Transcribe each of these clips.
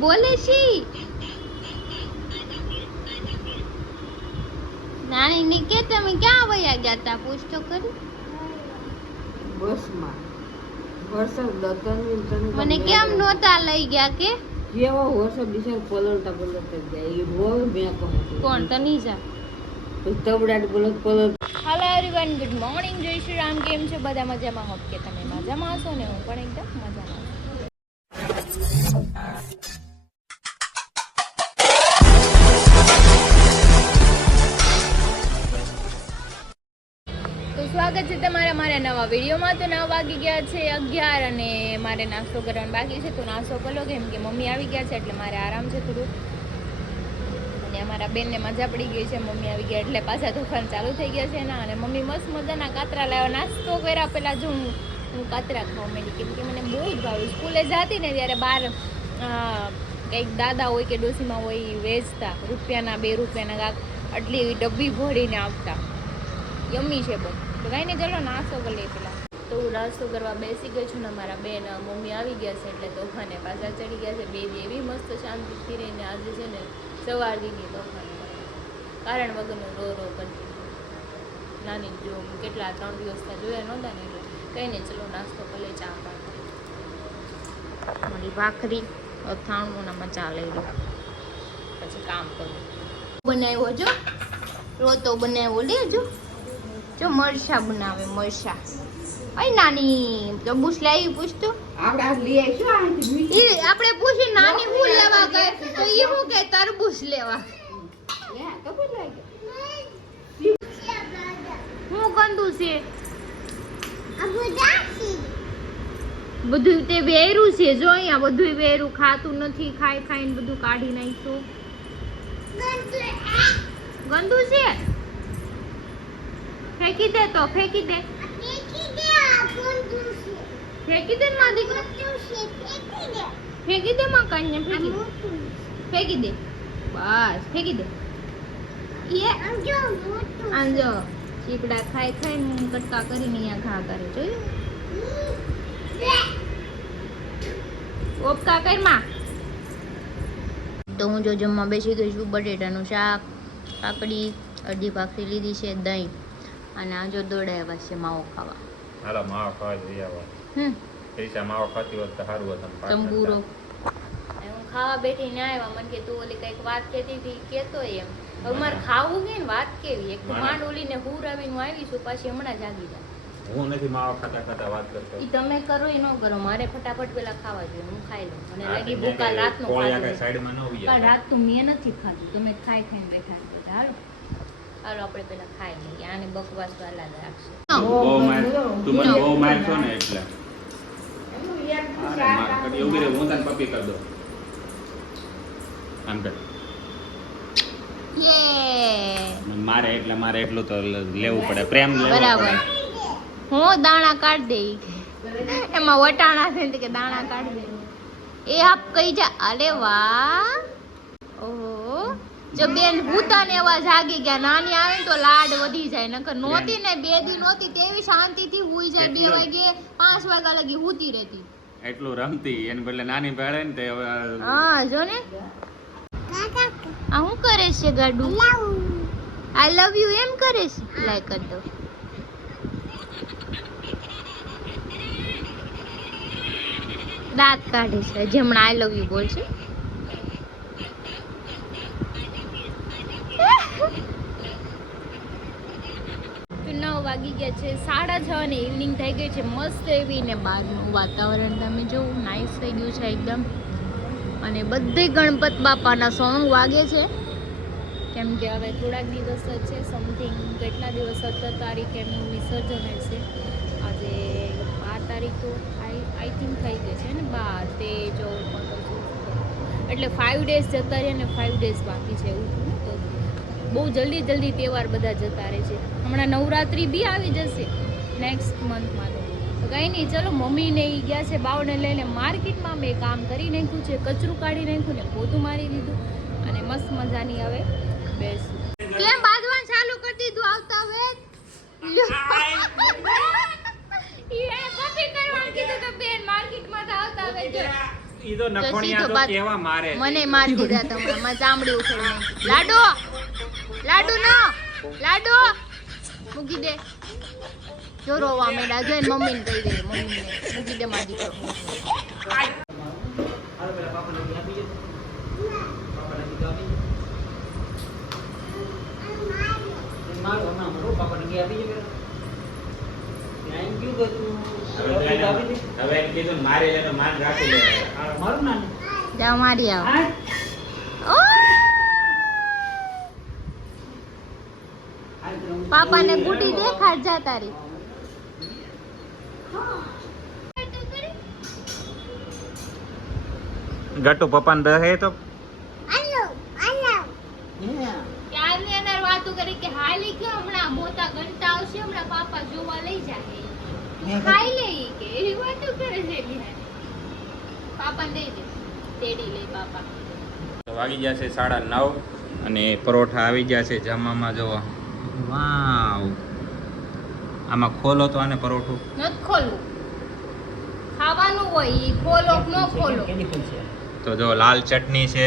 બોલે છી નાની ને કે તમે ક્યાં વયા ગયા તા પૂછ તો કરી બસમાં વરસાદ દતન મને કેમ નોતા લઈ ગયા કે કેવો વરસાદ બિચાર પલળતા જાય એ રોજ મેં કહું કોણ તનીજા તબડાટ પલળ હેલો એવરીવન ગુડ મોર્નિંગ જય શ્રી રામ કેમ છો બધા મજામાં હોપ કે તમે મજામાં હશો ને હું પણ એકદમ મજામાં છું. તો સ્વાગત છે તમારા મારા નવા વિડીયોમાં. તો 9 વાગી ગયા છે 11 અને મારે નાસ્તો કરવાનો બાકી છે. તો નાસ્તો કરો કેમ કે મમ્મી આવી ગયા છે એટલે મારે આરામ છે થોડું. અમારા બેનને મજા પડી ગઈ છે, મમ્મી આવી ગયા એટલે પાછા તોફાન ચાલુ થઈ ગયા છે એના. અને મમ્મી મસ્ત મજાના કાતરા લાવ્યા. નાસ્તો કર્યા પહેલાં જો હું કાતરા ખાવા માંડી કેમ કે મને બહુ જ ભાવ્યું. સ્કૂલે જતી ને ત્યારે બહાર કંઈક દાદા હોય કે ડોસીમાં હોય વેચતા રૂપિયાના 2 રૂપિયાના કાંક આટલી ડબ્બી ભરીને આપતા. યમ્મી છે બહુ. તો કાંઈ નહીં ચલો નાસ્તો કરી લઈએ પહેલાં. તો હું નાસ્તો કરવા બેસી ગઈ છું ને મારા બેન મમ્મી આવી ગયા છે એટલે તોફાને પાછા ચડી ગયા છે. બે એવી મસ્ત શાંતિથી રહીને આજે છે ને સવારથી તોફાન કારણ વગરનો રો કરતી નાની જો કેટલા 3 દિવસના જોયા નહોતા ને એટલે કંઈ નહીં ચલો નાસ્તો કરી ચા પાણી મારી ભાખરી અથાણુંનામાં ચા લઈ લો પછી કામ કરું. બનાવ્યો જો રોતો બનાવ્યો લેજો જો મરચા બનાવે મરચા. અય નાની તરબૂચ લાવી પૂછતું આપણે પૂછી નાની હું લેવા ગઈ તો એ હું કે તરબૂચ લેવા હું ગંદુ છે બધું તે વેરું છે જો અહીંયા બધું વેરું ખાતું નથી ખાઈ ખાઈને બધું કાઢી નાખ્યું. ગંદુ છે ફેંકી દે તો ફેંકી દે ફેંકી દે માં દીકરા ફેંકી દે માં કઈને ફેંકી દે બસ ફેંકી દે એ આંજો ચીકડા ખાઈ ખાઈને કટકા કરીને અહીંયા ઘા કરે જોયું ઓપકા કર માં. તો હું જો જમવા બેસી ગઈ છું. બટેટાનું શાક કાકડી અડધી ભાખરી લીધી છે દહીં અને આ જો દોડાવ્યા છે માવો ખાવા. હાલો માવો ખાવા જઈ આવો. પૈસા માવો ખાતી હોત તો સારું હતું. તંબુરો હું ખાવા બેઠીને આવ્યા મને કે તું ઓલી કઈક વાત કહેતી હતી કેતો એમ હવે મારે ખાવું કે ને વાત કેવી એક માંડ ઓલીને હુર આવીને આવી છું પાછી હમણાં જાગી જાય. હું નથી માવો ખાતા ખાતા વાત કરતો. ઈ તમે કરો એ ન કરો મારે ફટાફટ પેલા ખાવા જોઈએ હું ખાઈ લઉં. મને લાગી ભૂખ રાતનું ખાધું સાઈડમાં ન હોય કાલ રાતનું મેં નથી ખાધું તમે ખાઈ ખાઈને બેઠા છો. હાલો હાલો આપણે પેલા ખાઈ લઈએ આને બકવાસ તો અલગ રાખશે. તું મને બહુ મારશો ને એટલે એવું કરે હું તને પપ્પી કરી દો આમ કર મારે એટલું તો લેવું પડે પ્રેમ બરાબર. હું દાણા કાઢ દે એમાં વટાણા છે કે દાણા કાઢ દે એ આપ કઈ જા. અરે વાહ ઓહો જો બેન ભૂતા ને એવા જાગી ગયા. નાની આવે તો લાડ વધી જાય નકર નહોતી ને 2 દી નહોતી તેવી શાંતિથી હુઈ જાય 2 વાગે 5 વાગ્યા લગી હુતી રહેતી એટલું રમતી એને બદલે નાની ભેળે ને તે હવે હા જો ને આ હું કરે છે ગાડુ આઈ લવ યુ એમ કરે છે લાઈક કર દો. દાંત કાઢે છે જેમણે આઈ લવ યુ બોલ છે. તો 9 વાગી ગયા છે 6:30 ને ઇવનિંગ થઈ ગઈ છે મસ્ત એવી ને બહારનું વાતાવરણ તમે જો નાઈસ થઈ ગયું છે એકદમ. અને બધે ગણપત બાપાના સોંગ વાગે છે કેમ કે હવે થોડાક દિવસ જ છે સમથિંગ કેટલા દિવસ 17 તારીખે એમનું વિસર્જન હશે. આજે 12 તારીખ તો આઈ થિંક થઈ ગઈ છે ને 12 13 14 એટલે 5 ડેઝ જતા રહે ને 5 ડેઝ બાકી છે એવું તો બહુ જલ્દી તહેવાર બધા જતા રહે છે. હમણાં નવરાત્રી બી આવી જશે નેક્સ્ટ મંથમાં. તો કંઈ નહીં ચલો મમ્મીને એ ગયા છે બાવને લઈને માર્કેટમાં. મેં કામ કરી નાખ્યું છે કચરું કાઢી નાખ્યું ને પોતું મારી દીધું અને મસ્ત મજાની હવે બેસું. કેમ બાંધવાનું ચાલુ કરી દીધું આવતા હવે એ કોપી કરવાનું કીધું તો બેન માર્કેટમાં આવતા હવે ઈ તો નખોણિયા તો કેવા મારે છે. મને મારી દીધા તમે મારી ચામડી ઉખેડી નાખી. લાડુ લાડુ નો લાડુ મૂકી દે. જો રોવા મેડા જોઈને મમ્મીને કહી દે મમ્મીને મૂકી દે મારી દીકરો. હવે એમ કીધું મારે લેનો માન રાખી લે. જાઓ મારી આવો. પાપાને ગુડી દેખાડ જા તારી. ગટુ પપ્પાને દહે તો ક્યારની અંદર વાતો કરી કે હાલી કે હમણાં મોટા ઘંટા આવશે હમણાં પાપા જોવા લઈ જાય. ખાઈ લે કે એવી વાતો કરે છે. પાપા દે દે તેડી લે પાપા. વાગી જશે 9:30 અને પરોઠા આવી ગયા છે જમવામાં. જોવો વાવ, આમાં ખોલો તો આને પરોઠું નથી ખોલવું, ખાવાનું હોય ઈ ખોલો કે ન ખોલો. તો જો લાલ ચટણી છે,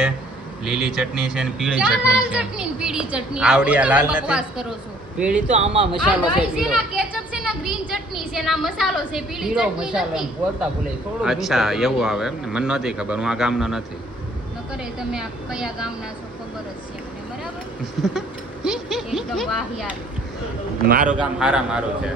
લીલી ચટણી છે અને પીળી ક્યાં લાલ ચટણી છે. ચટણી ને પીળી ચટણી? આવડિયા આ લાલ તમે નથી? બકવાસ કરો છો. પેલી તો આમાં આ મસાલો છે દહીં છે પીળો ના કેચઅપ છે ના ગ્રીન ચટણી છે ના મસાલો છે પીળી પીળો ચટણી મસાલો નથી. બોલતા ભૂલે થોડું અચ્છા એવું આવે એમ ને? મને નહોતી ખબર, હું આ ગામનો નથી. નકરે તમે આ કયા ગામના છો ખબર જ છે મને બરાબર. એકદમ વાહિયાત. મારું ગામ હારા મારું છે.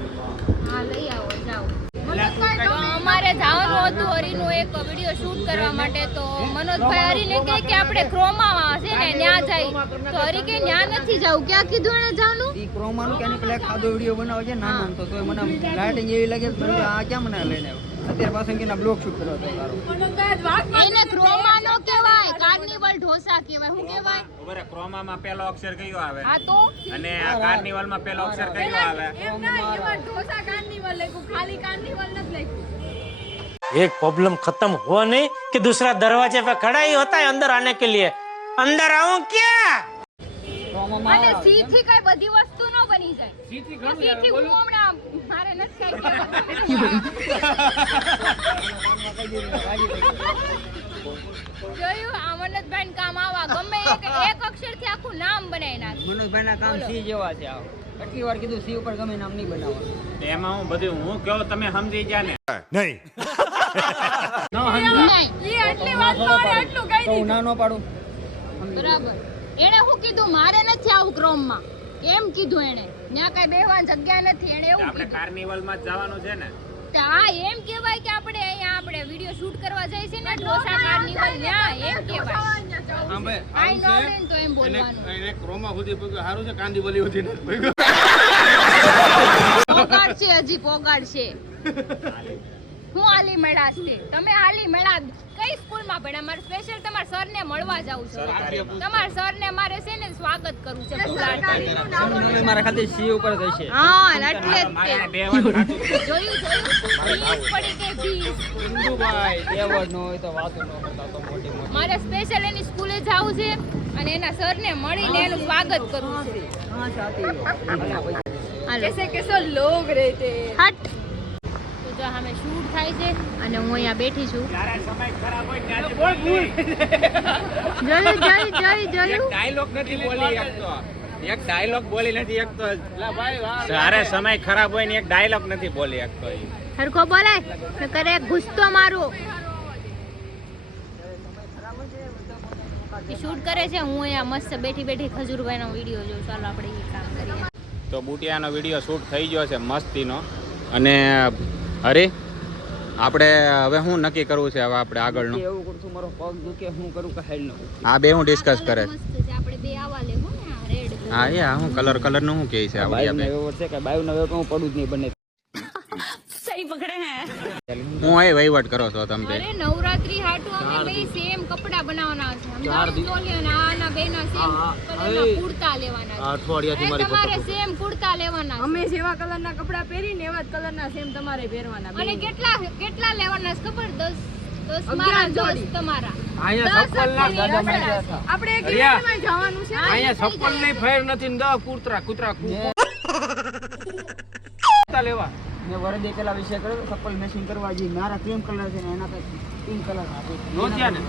હા લઈ આવો જાઓ. તો અમારે જવાનું હતું હરીનું એક વિડીયો શૂટ કરવા માટે. તો મનોજભાઈ હરીને કહે કે આપણે ક્રોમામાં છે ને ત્યાં જાય. તો હરી કે ત્યાં નથી જવું. ક્યાં કીધું એને જવાનું? ઈ ક્રોમાનું કે પેલા ખાધો વિડિયો બનાવે છે નાનો તો તોય મને લાઇટિંગ એવી લાગે છે મને આ ક્યાં મને લઈને આવ્યો અત્યારે પાછો કે ના બ્લોગ શૂટ કરવા તો તારો એને ક્રોમાનો કહેવાય, કાર્નિવલ ઢોસા કહેવાય. શું કહેવાય? બરાબર, ક્રોમામાં પહેલો અક્ષર કયો આવે હા તો અને આ કાર્નિવલમાં પહેલો અક્ષર કયો આવે? ઢોસા કાર્નિવલ લખ્યું, ખાલી કાર્નિવલ નથી લખ્યું. एक प्रॉब्लम खत्म हुआ नहीं कि दूसरा दरवाजे पे खड़ा ही होता है अंदर आने के लिए. अंदर आऊं क्या? અને સી થી કઈ બધી વસ્તુ નો બની જાય. સી થી હું હમણાં મારે નથી જોયું આ મનોજભાઈ ને કામ આવા ગમે એક અક્ષર થી આખું નામ બનાવી નાખે. મનોજભાઈ ના કામ સી જેવા છે આવ કેટલી વાર કીધું સી ઉપર ગમે નામ નહીં બનાવવાનું એમાં હું બધું હું કહું તમે સમજી ગયા ને? નહીં ઈ આટલી વાત તો આટલું કહી તો હું ના નો પાડું બરાબર. એને શું કીધું મારે નથી આવું ક્રોમમાં એમ કીધું એને. ત્યાં કઈ બેહવાની જગ્યા નથી એને એવું આપણે કીધું. કાર્નિવલમાં જ જવાનું છે ને? હા એમ કહેવાય કે આપણે અહીંયા આપણે વિડિયો શૂટ કરવા જાય છે ને ઢોસા કાર્નિવલ ત્યાં એમ કહેવાય. આઈ નો ને તો એમ બોલવાનું. એને ક્રોમા સુધી પગ્યો હારું છે કાંદી બલી સુધી નથી પગ્યો પોગાડ છે હજી પોગાડ છે. હું હાલી મેળા છે તમે હાલી મેળા કઈ સ્કૂલમાં ભણ્યા? મારે સ્પેશિયલ તમારા સરને મળવા જાવું છે. તમારા સરને મારે છે ને સ્વાગત કરવું છે. મારા ખાતે સી ઉપર જ છે હા એટલે જ મારે તે. બે વાર ખાધું. જોયું ફીસ પડી ગઈ ફીસ. હિન્દુભાઈ દેવડ નો હોય તો વાતો નો કરતા તો મોટી મોટી મારે સ્પેશિયલ એની સ્કૂલે જાવું છે અને એના સરને મળીને એનું સ્વાગત કરવું છે. હા સાચી कैसे कैसे लोग रहते हट. તો જો અમે શૂટ થાય છે અને હું અહીંયા બેઠી છું. જ્યારે સમય ખરાબ હોય ત્યારે જોયું ડાયલોગ નથી બોલી શકતો. એક ડાયલોગ બોલી નથી શકતો. જ્યારે સમય ખરાબ હોય ને એક ડાયલોગ નથી બોલી શકતો. હરખો બોલાય તો કરે ગુસ્સો મારું. શૂટ કરે છે હું અહીંયા મસ્ત બેઠી બેઠી ખજૂરભાઈનો વિડીયો જોઉં. ચાલો આપણે એ કામ કરીએ. તો બુટિયાનો વિડીયો શૂટ થઈ ગયો છે મસ્તીનો. અને અરે આપણે હવે શું નક્કી કરવું છે હવે આપણે આગળનું? એવું કરશું મારો પગ દુખે હું કરું કે હેડ નો આ બે હું ડિસ્કસ કરે. મસ્ત છે આપણે બે આવા લેવું ને આ રેડ. હા યા હું કલર નું શું કહે છે આવડિયા બાયું બે? એવો છે કે બાયું ના હું પડું જ નહીં બને હું અહીં વહીવટ કરો છો તમે બે? અરે નવરાત્રી હાટુ અમે બે સેમ કપડા બનાવવાના છે. અમદાવાદ તોલિયાના આના બેના સેમ કલરના કુર્તા લેવાના છે. અઠવાડિયાથી એ તમારે સેમ કુર્તા લેવાના છે. અમે જેવા કલરના કપડા પહેરીને એવા જ કલરના સેમ તમારે પહેરવાના. અને કેટલા લેવાના છે ખબર? 10 મારા 10 તમારા. અહીંયા 10 56 લાખ આપણે એક ઇવેન્ટમાં જવાનું છે. અહીંયા 56 ની ફેર નથી ને 10 કૂતરા લેવા મેં વરદે પેલા વિષય કર્યો ચપ્પલ મેચિંગ કરવા જે મારા ક્રીમ કલર છે ને એના તો પિંક કલર આપે નો થયા ને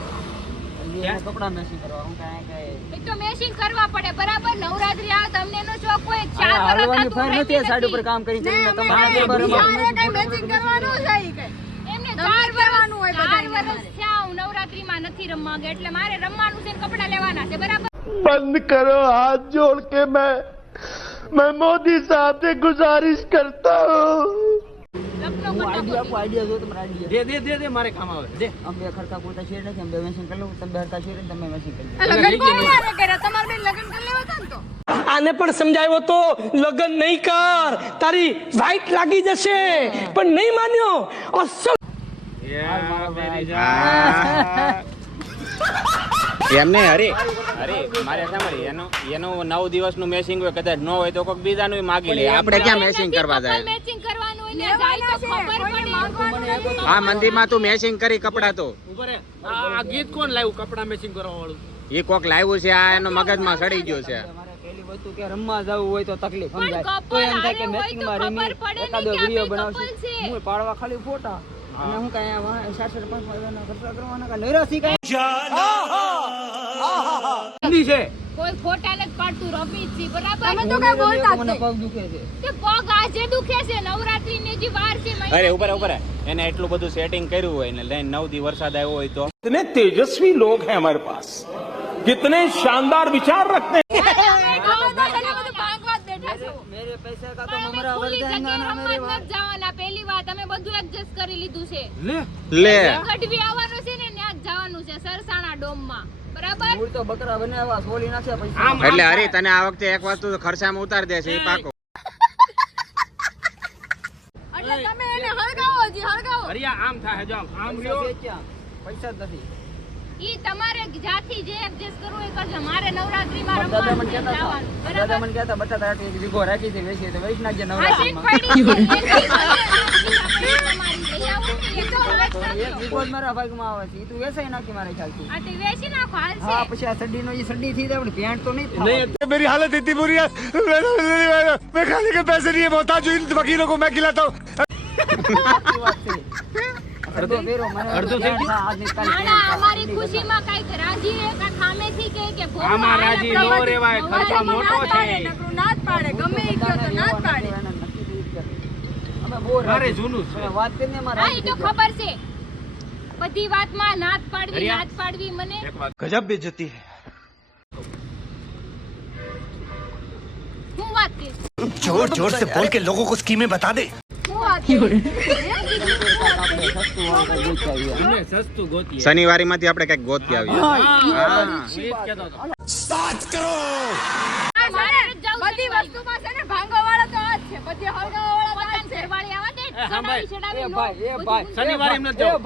કપડા મેચિંગ કરવા હું કાંઈ એ તો મેચિંગ કરવા પડે બરાબર. નવરાત્રી આવે તમને એનો શોખ હોય 4 વર્ષ હાલવાની થતું ફાર રહેતી નથી સાઈડ ઉપર કામ કરી કરીને તમારા કઈ મેચિંગ કરવાનું છે ઈ કઈ એમને તમને 4 કરવાનું હોય વર્ષ બધાને 4 વર્ષ થયા હું નવરાત્રીમાં નથી રમવા ગઈ એટલે મારે રમવાનું છે ને કપડા લેવાના છે બરાબર. बंद करो हाथ जोड़ के मैं मोदी साहब से गुजारिश करता हूँ લગ્ન હું કરતા આઈડિયા જો તમારા આઈડિયા દે મારે કામ આવે દે અમે ખરખા પૂરતા શેર નથી અમે મેચિંગ કરી લઉં તમે હરખા શેર ને તમે મેચિંગ કરી લો. લગન કોણ મારે કર્યા તમારે બેન લગન કરી લેવા હતા ને તો આને પણ સમજાવ્યો તો લગન નહીં કર, તારી વાઈટ લાગી જશે, પણ નહીં માન્યો. અસલ એમ નહીં અરે મારે સાંભળી એનું 9 દિવસનું મેચિંગ હોય, કદાચ ન હોય તો કોઈક બીજાનું માગી લે. આપણે ક્યાં મેચિંગ કરવા જાય? મેચિંગ કરવાનું હોય ને જાય તો ખબર પડે. આ મંદિરમાં તું મેચિંગ કરી કપડા તો ઉપર આ ગીત કોણ લાવ્યું કપડા મેચિંગ કરવા વાળું? એ કોક લાવ્યું છે, આ એનો મગજમાં સડી ગયો છે. મારે પહેલી વસ્તુ કે રમવા જવું હોય તો તકલીફ પણ સમજાય તો couple એમ થાય કે હારે હોય મેચિંગ તો માં ખબર રમી પડે ને એકાદો કે આ વિડિયો બે બનાવશે couple છે. હું પાડવા ખાલી ફોટા અને હું કાંઈ આમાં 4-5 ખર્ચા કરવાના કાંઈ નૈરાશી કાંઈ હિન્દી છે કોઈ ખોટા નથી પાડતું, રમી જ છે બરાબર. તમે તો કઈ બોલતા જ મને નહીં. પગ દુખે છે તે પગ આજે દુખે છે, નવરાત્રીની જે વાર છે મહિના અરે ઉપર એને એટલું બધું સેટિંગ કર્યું હોય ને લઈને 9 દી વરસાદ આવ્યો હોય તો कितने तेजस्वी लोग हैं हमारे पास कितने शानदार विचार रखते हैं તમે તો ખાલી બધું ભાંગવા જ બેઠા છો મેરે પૈસે કા તો પણ અમે મમરા ખુલ્લી વરદાન જગ્યાએ ના રમવા જ મેરે નથી જવાના. પહેલી વાત અમે બધું એડજસ્ટ કરી લીધું છે. લે ગઢવી આવવાનું છે ને ત્યાં જ જવાનું છે સરસાણા ડોમમાં બરાબર. મૂળ તો બકરા બનાવ્યા સોલી નાખ્યા પૈસા એટલે હરી તને આ વખતે એક વસ્તુ તો ખર્ચામાં ઉતાર દે છે એ પાકો. એટલે તમે એને હળગાવો જી હળગાવો હરિયા આમ થાય જો આમ રહ્યો પૈસા જ નથી ઈ તમારે જાથી જે એડજસ્ટ કરવું એ કરજો. મારે નવરાત્રીમાં દાદા મને રમવાનું છે, કહેતા જવાનું હતા દાદા બરાબર. મને કહેતા બટાટા રાખી એક વીઘો રાખી છે વેચી તો વેચ નાખજે આ સીટ નવરાત્રીમાં પડી છે. તમારી લઈ આવો ને, એ તો હવે જ એક નાખજો. વીઘો જ મારા ભાગમાં આવે છે ઈ તું વેચાઈ નાખી મારે ખ્યાલથી આ તે વેચી નાખો, હાલશે. હા પછી આ સડી નો એ સડી થઈ જાય પણ પેન્ટ તો નહીં થવાની. मेरी हालत इतनी बुरी है मैं खाने के पैसे नहीं है मोहताज हूं इन वकीलों को मैं खिलाता हूँ સાચી વાત છે. અડધો પહેરો મને અડધો થઈ પેન્ટ આ આજની કાલ ના, પેન્ટ ના, આ. અમારી ખુશીમાં કાંઈક રાજી હે કાં ખામેથી કે ભોગવા આમાં આયા રાજી પ્રમાણે નો રેવાય, ખર્ચો નવરાત્રીમાં મોટો ના છે. પાડે. નકરું ના જ પાડે ગમે એ કહો તો ના જ પાડે એને નક્કી થઈ જ કરે. અમે બહુ મારે રાજી. જૂનું છે તમે વાત કરીને મારે હા, રાજી ઈ તો થઈ ગયા. ખબર છે. બધી વાતમાં નાત પાડવી હરિયા. નાત પાડવી મને गजब बेइज्जती है હું વાત કરીશ. जोर जोर से बोल के लोगों को स्कीमें बता दे હું વાત કરું? આપણે સસ્તું હોય તો ગોતી આવીએ. અમે સસ્તું ગોતીએ શનિવારી માંથી આપણે કઈક ગોતી આવીએ. હા, હા. હું એ જ કહેતો હતો મારે નથી જાવું બધી શનિવારે. વસ્તુમાં છે ને ભાંગવા વાળા તો આ જ છે બધી હળગાવા વાળા તો આ જ પોતાની છે ઘરવાળી આવા દે, હા, ભાઈ. ચડાવી એ નો. ભાઈ એ બધું ભાઈ શનિવારે એમ નથી એ જવું.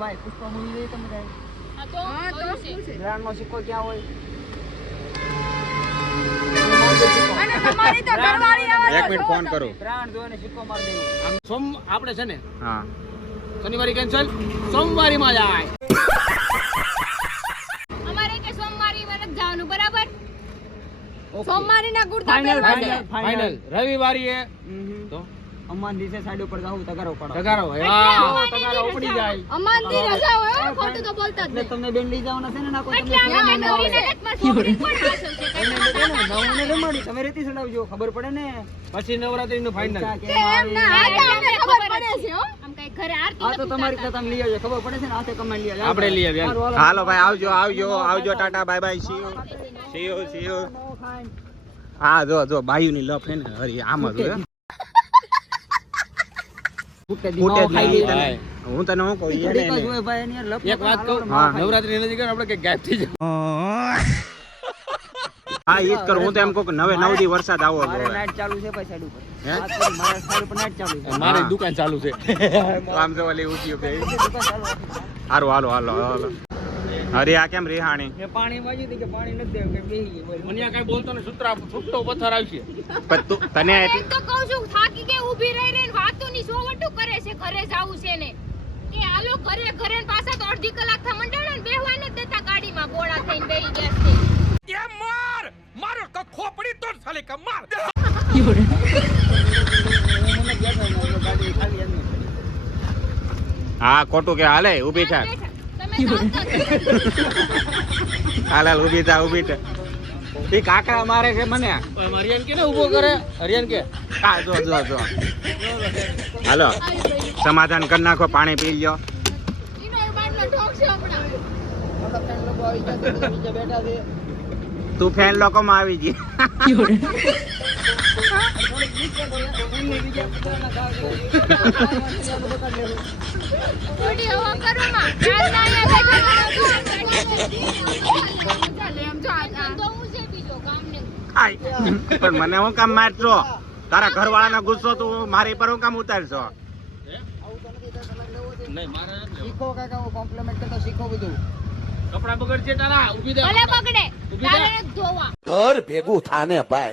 ભાઈ પુષ્પા મૂવી જોઈ તમે કાંઈ? હા, તો હા તો જોયું શું છે. છે ગ્રાન્ડનો સિક્કો ક્યાં હોય અને તમારી તો ઘરવાળી આવા એક મિનિટ ફોન કરું. ગ્રાન્ડ જોઈને સિક્કો મારી દેવો. આમ સોમ આપણે છે ને હા શનિવારે કેન્સલ સોમવારીમાં જાય અમારે કે સોમવારે નથી જવાનું બરાબર. સોમવારી ના કુર્તા Final, પહેરવા final. છે ફાઇનલ રવિવારીએ તો અમાન દિવસે સાઈડ ઉપર જાવું તગારો પાડો તગારો હોય એટલે હા અમારી તગારો રજા ઉપડી જાય અમાનથી રજા હોય હો, ખોટું તો બોલતા જ એટલે નહીં તમને બેન લઈ જવાના છે ને નાખો એટલે અમે કઈ નવરીને નથી, મારી છોકરી કોણ પાછળ છે? નવને રમાડી તમે રેતી ચડાવજો ખબર પડે ને પછી નવરાત્રી નું ફાઇનલ ક્યાં તે કેમ એમ ના આવી. આ તો અમને ખબર પડે છે હો આમ કઈ ઘરે આરતી આ તો નથી તમારી કરતા. રીતે તમે લઈ આવજો ખબર પડે છે ને હાથે કમાઈ લઈ આવજો આપણે લઈ આવીએ. હારું, હાલો. હાલો ભાઈ આવજો Tata bye bye see you નવો ખાઈને. હા જો બાયુ ની લપ હે ને હરી આમ જ હોય. ફૂટે દી ફૂટે માવો ખાઈ જ લે. નહીં. હું તને શું કહું ઈ ઘડીક જ એને હોય ભાઈ એની યાર લપ એક વાત કહું હા. નવરાત્રી નજીક આવે, આપણે કઈ ગાયબ થઈ જાય હા ઈ જ કરું. હું તો એમ કહું કે 9 દી વરસાદ આવો મારે જોઈએ. નાઈટ ચાલુ છે ભાઈ સાઈડ ઉપર હે? વાત કરી, મારે સાઈડ ઉપર નાઈટ ચાલુ છે મારે હા. દુકાન ચાલુ છે આમ જો ઓલી ઊંચી બે દુકાન ચાલુ હતી. હાલો હરી આ કેમ રેહાણી મેં પાણી વાંચ્યું હતું કે પાણી નથી દેવું કે બેહી ગઈ બોલ. મને કઈ બોલતો ને છૂટો પથ્થર આવશે પણ તું તને એક તો કહું છું થાકી કે ઊભી રહી રહીને વાતોની સોવટું કરે છે. ઘરે જાવું છે ને કે હાલો ઘરે ઘરે ને પાછા તો અડધી કલાક થા મંડાણા ને બેહવા નથી દેતા ગાડીમાં ગોળા થઈને બેહી ગયા છે. હું મને ગયા હતા ને, ગાડી હા ખોટું કે હાલે ઊભી થા તમે જાઓ હાલ હાલ ઊભી થા એ કાકડા મારે છે મને હરિયાન કે ને ઊભો કરે હરિયાન કે હા જો હાલો સમાધાન કરી નાખો પાણી પી લ્યો ઈનો એ બાટલો ઠોકશે હમણાં. આપણા ફ્રેન્ડ લોકો આવી ગયા છે, બધા નીચે બેઠા છે. તું ફેન લોકોમાં આવી ગઈ થોડી હવા કરો માં. રાતના અહીંયા બેઠા ચાલે એમ જો આ તો હું છે બીજો કામ ને. આય. પણ મને હું કામ મારશો તારા ઘરવાળાનો ગુસ્સો તું મારી પર હું કામ ઉતારશો આવું તો નથી, તારે સલાહ લેવો છે. નહીં મારે નથી લેવું. શીખો કાકા, કોમ્પ્લિમેન્ટ કરતા શીખો બધું. કપડા બગડશે તારા ઊભી દે ભલે પકડે ઊભી તારે થા. નથી ધોવા. घर भेगू थाने भाई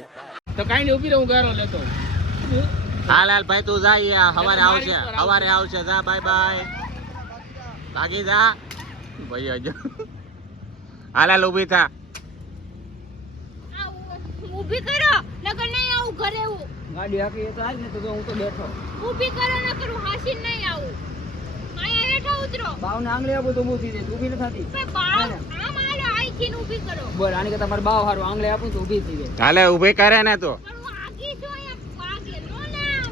તો કાઈ નહીં ઊભી રહે હું ગારો લેતો હોઉં. હાલ હાલ ભાઈ તું જા હવારે આવશે જા બાય બાય ભાગી જા ભાઈ હજો હાલ હાલ ઊભી થા ઊભી કરો નકર નહીં આવું ઘરે હું. ગાડી હાકી એ તો હાલ ને, તો જો હું તો બેઠો. ઊભી કરો નકર હું હાસીને નહીં આવું. અહીંયા હેઠા ઉતરો. બાવને આંગળી આપો તો ઊભી થઈ જાય, ઊભી નથી થતી. બે બાવ આમ હાલો આઈથી ઊભી કરો. બોલ, આની કરતા મારે બાવ હારું આંગળી આપું તો ઊભી થઈ જાય. હાલે ઊભી કરે ને તું પણ હું આગી છું અહીંયા વાગે નો ના.